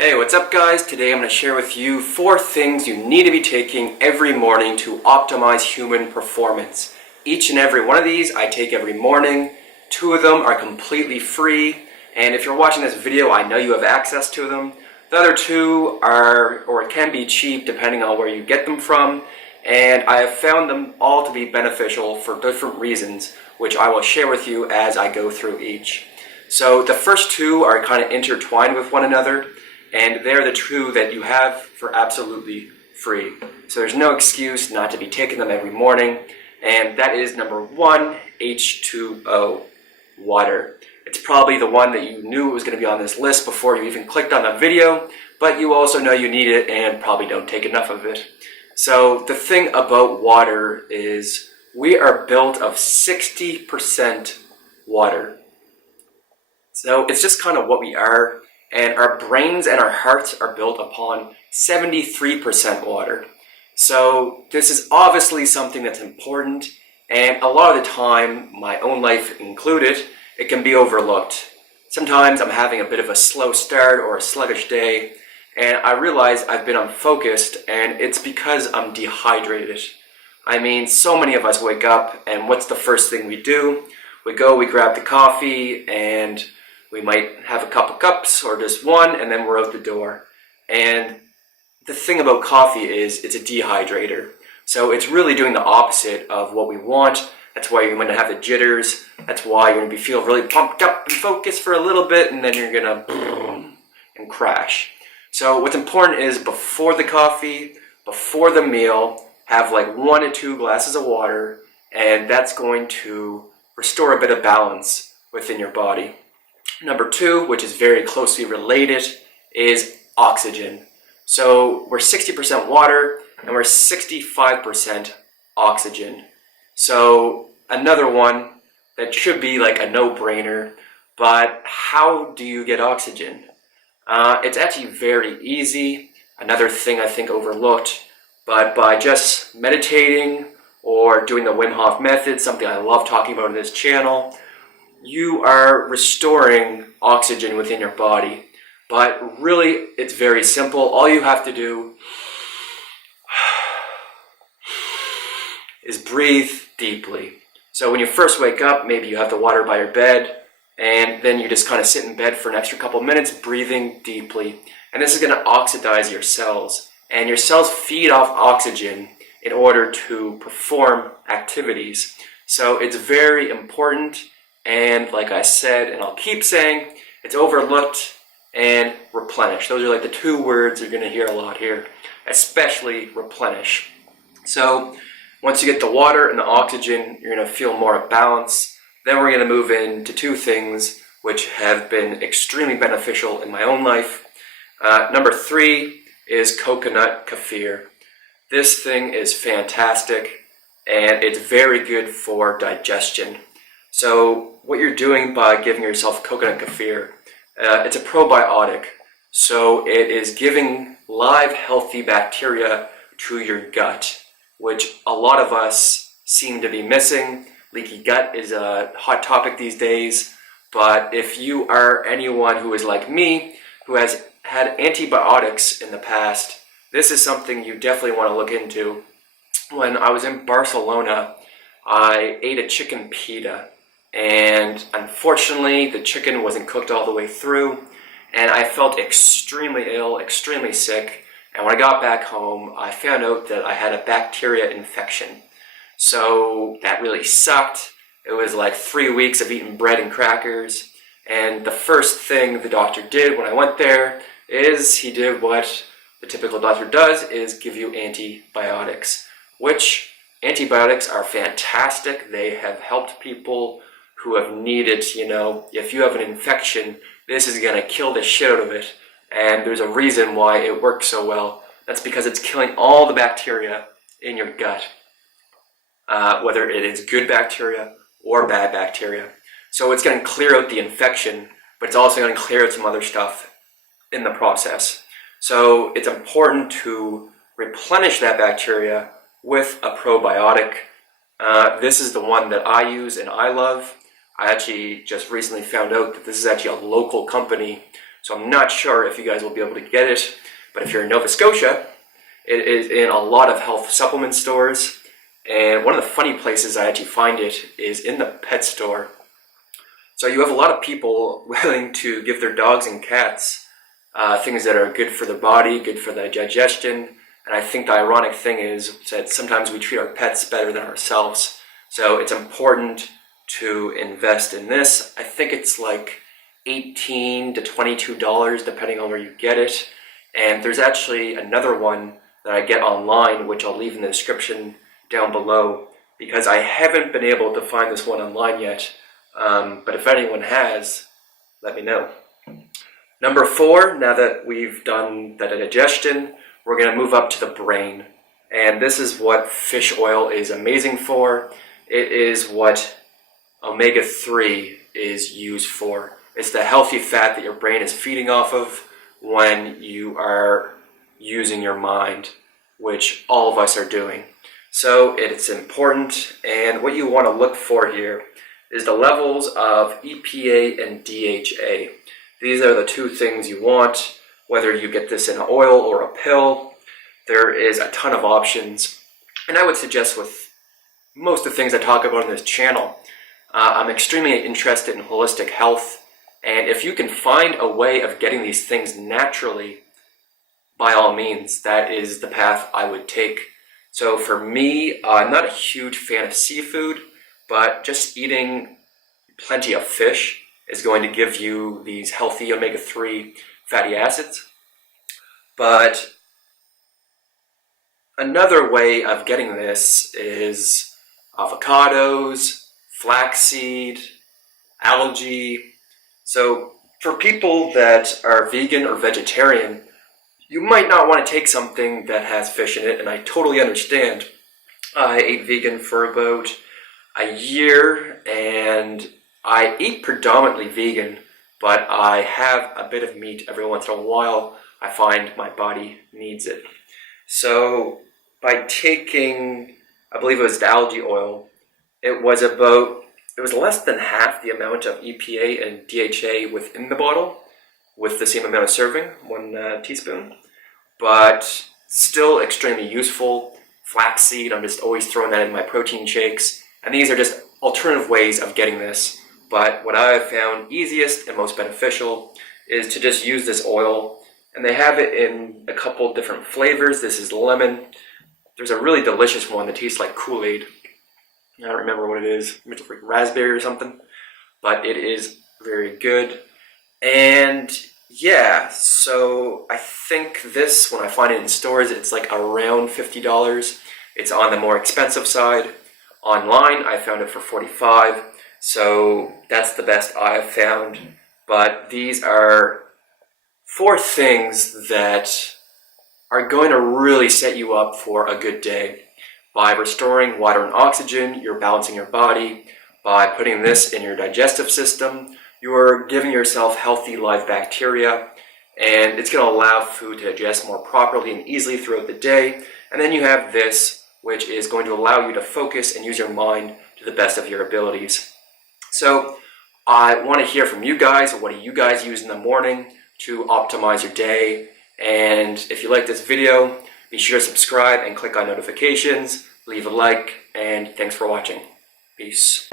Hey, what's up guys? Today I'm going to share with you 4 things you need to be taking every morning to optimize human performance. Each and every one of these I take every morning. 2 of them are completely free, and if you're watching this video, I know you have access to them. The other 2 are, or can be cheap depending on where you get them from, and I have found them all to be beneficial for different reasons, which I will share with you as I go through each. So the first 2 are kind of intertwined with one another, and they're the 2 that you have for absolutely free. So there's no excuse not to be taking them every morning, and that is number 1, H2O, water. It's probably the one that you knew was going to be on this list before you even clicked on the video, but you also know you need it and probably don't take enough of it. So the thing about water is we are built of 60% water. So it's just kind of what we are. And our brains and our hearts are built upon 73% water. So this is obviously something that's important, and a lot of the time, my own life included, it can be overlooked. Sometimes I'm having a bit of a slow start or a sluggish day, and I realize I've been unfocused, and it's because I'm dehydrated. I mean, so many of us wake up, and what's the first thing we do? We grab the coffee, and we might have a couple cups or just one, and then we're out the door. And the thing about coffee is it's a dehydrator. So it's really doing the opposite of what we want. That's why you're going to have the jitters. That's why you're going to feel really pumped up and focused for a little bit, and then you're going to boom and crash. So what's important is before the coffee, before the meal, have like 1 to 2 glasses of water, and that's going to restore a bit of balance within your body. Number 2, which is very closely related, is oxygen. So we're 60% water and we're 65% oxygen. So another one that should be like a no-brainer, but how do you get oxygen? It's actually very easy. Another thing I think overlooked, but by just meditating or doing the Wim Hof Method, something I love talking about on this channel, you are restoring oxygen within your body. But really, it's very simple. All you have to do is breathe deeply. So when you first wake up, maybe you have the water by your bed, and then you just kind of sit in bed for an extra couple minutes, breathing deeply. And this is going to oxidize your cells. And your cells feed off oxygen in order to perform activities. So it's very important. And like I said, and I'll keep saying, it's overlooked and replenish. Those are like the 2 words you're going to hear a lot here, especially replenish. So once you get the water and the oxygen, you're going to feel more of balance. Then we're going to move into 2 things which have been extremely beneficial in my own life. Number 3 is coconut kefir. This thing is fantastic, and it's very good for digestion. So what you're doing by giving yourself coconut kefir, it's a probiotic. So it is giving live healthy bacteria to your gut, which a lot of us seem to be missing. Leaky gut is a hot topic these days. But if you are anyone who is like me, who has had antibiotics in the past, this is something you definitely want to look into. When I was in Barcelona, I ate a chicken pita. And unfortunately, the chicken wasn't cooked all the way through, and I felt extremely ill, extremely sick. And when I got back home, I found out that I had a bacteria infection. So that really sucked. It was like 3 weeks of eating bread and crackers. And the first thing the doctor did when I went there is he did what the typical doctor does, is give you antibiotics, which antibiotics are fantastic. They have helped people who have needed, if you have an infection, this is going to kill the shit out of it. And there's a reason why it works so well. That's because it's killing all the bacteria in your gut, whether it is good bacteria or bad bacteria. So it's going to clear out the infection, but it's also going to clear out some other stuff in the process. So it's important to replenish that bacteria with a probiotic. This is the one that I use and I love. I actually just recently found out that this is actually a local company So I'm not sure if you guys will be able to get it, but if you're in Nova Scotia, it is in a lot of health supplement stores. And one of the funny places I actually find it is in the pet store. So you have a lot of people willing to give their dogs and cats things that are good for the body, good for the digestion. And I think the ironic thing is that sometimes we treat our pets better than ourselves. So it's important to invest in this. I think it's like $18 to $22 depending on where you get it. And there's actually another one that I get online, which I'll leave in the description down below, because I haven't been able to find this one online yet. But if anyone has, let me know. Number 4, now that we've done the digestion, we're going to move up to the brain. And this is what fish oil is amazing for. It is what omega-3 is used for. It's the healthy fat that your brain is feeding off of when you are using your mind, which all of us are doing. So it's important, and what you want to look for here is the levels of EPA and DHA. These are the two things you want, whether you get this in an oil or a pill. There is a ton of options, and I would suggest with most of the things I talk about on this channel, I'm extremely interested in holistic health, and if you can find a way of getting these things naturally, by all means, that is the path I would take. So for me, I'm not a huge fan of seafood, but just eating plenty of fish is going to give you these healthy omega-3 fatty acids. But another way of getting this is avocados, flaxseed, algae. So for people that are vegan or vegetarian, you might not want to take something that has fish in it, and I totally understand. I ate vegan for about a year, and I eat predominantly vegan, but I have a bit of meat every once in a while. I find my body needs it. So by taking, I believe it was the algae oil, it was less than half the amount of EPA and DHA within the bottle, with the same amount of serving, 1 teaspoon, but still extremely useful. Flaxseed, I'm just always throwing that in my protein shakes, and these are just alternative ways of getting this. But what I have found easiest and most beneficial is to just use this oil, and they have it in a couple different flavors. This is lemon. There's a really delicious one that tastes like Kool-Aid. I don't remember what it is. It's like raspberry or something, but it is very good. And yeah, so I think this, when I find it in stores, it's like around $50. It's on the more expensive side. Online, I found it for $45, so that's the best I've found. But these are 4 things that are going to really set you up for a good day. By restoring water and oxygen, you're balancing your body. By putting this in your digestive system, you are giving yourself healthy live bacteria, and it's going to allow food to digest more properly and easily throughout the day. And then you have this, which is going to allow you to focus and use your mind to the best of your abilities. So I want to hear from you guys. What do you guys use in the morning to optimize your day? And if you like this video, be sure to subscribe and click on notifications, leave a like, and thanks for watching. Peace.